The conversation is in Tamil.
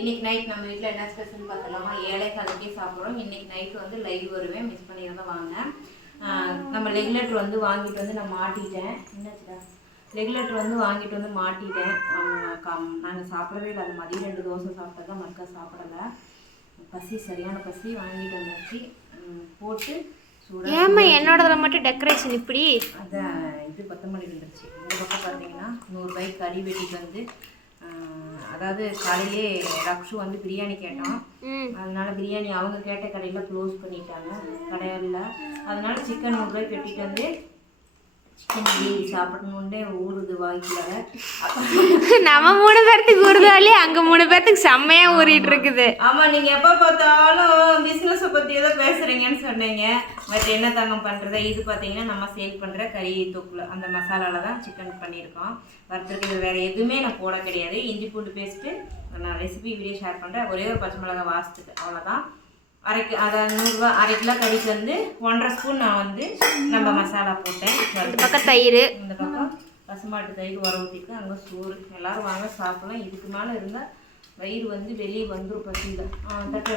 இன்னைக்கு நைட் நம்ம வீட்டில் என்ன ஸ்பெஷல் பார்த்தலாமா? 7:15க்கே சாப்பிட்றோம். இன்னைக்கு நைட் வந்து லைவ் வருவேன், மிஸ் பண்ணிடுறத வாங்க. நம்ம ரெகுலேட்டர் வந்து வாங்கிட்டு வந்து நான் மாட்டிட்டேன். என்னாச்சுடா? ரெகுலேட்டர் வந்து வாங்கிட்டு வந்து மாட்டிட்டேன். நாங்கள் சாப்பிடவே இல்லை. அது மதியம் 2 தோசை சாப்பிட்டா மறுக்கா சாப்பிடலை. பசி சரியான பசி. வாங்கிட்டு வந்தாச்சு, போட்டு சூடாக. ஏமா என்னோடதுல மட்டும் டெக்கரேஷன் இப்படி? அதான் இது 10 மணிக்கு வந்துருச்சு. இந்த பக்கம் பார்த்தீங்கன்னா 100 ரூபாய்க்கு கறி வெட்டிட்டு வந்து, அதாவது காலையிலே ரக்ஷு வந்து பிரியாணி கேட்டோம். அதனால பிரியாணி அவங்க கேட்ட கடையில் க்ளோஸ் பண்ணிட்டாங்க, கடையில். அதனால சிக்கன் 100 ரூபாய்க்கு வெட்டிட்டு வந்து சிக்கன் கிரேவி சாப்பிடணுன்னே ஊறுது வாய்க்குள்ள. நம்ம 3 பேர்த்துக்கு ஊறுதாலே, அங்கே 3 பேர்த்துக்கு செம்மையா ஊறிட்டு இருக்குது. ஆமாம், நீங்கள் எப்போ பார்த்தாலும் பிஸ்னஸை பற்றி ஏதோ பேசுகிறீங்கன்னு சொன்னீங்க. பட் என்ன தங்கம் பண்ணுறது? இது பார்த்தீங்கன்னா நம்ம சேல் பண்ணுற கறி தொக்குல அந்த மசாலாவில் தான் சிக்கன் பண்ணியிருக்கோம். வறுத்துருக்கு. வேறு எதுவுமே நான் போட கிடையாது. இஞ்சி பூண்டு பேஸ்ட்டு நான் ரெசிபி வீடியோ ஷேர் பண்ணுறேன். ஒரே ஒரு பச்சை மிளகாய் வாசத்துக்கு, அவ்வளோதான். அதை 100 ரூபா, 1/2 கிலோ கறிக்கு வந்து 1.5 ஸ்பூன் நான் வந்து நம்ம மசாலா போட்டேன். இந்த பக்கம் தயிர், இந்த பக்கம் பசுமாட்டு தயிர் உர ஊற்றிக்கு. அங்கே சோறு. எல்லோரும் வாங்க சாப்பிடலாம். இதுக்கு மேலே இருந்தால் வயிறு வந்து வெளியே வந்துடும் பசியில்.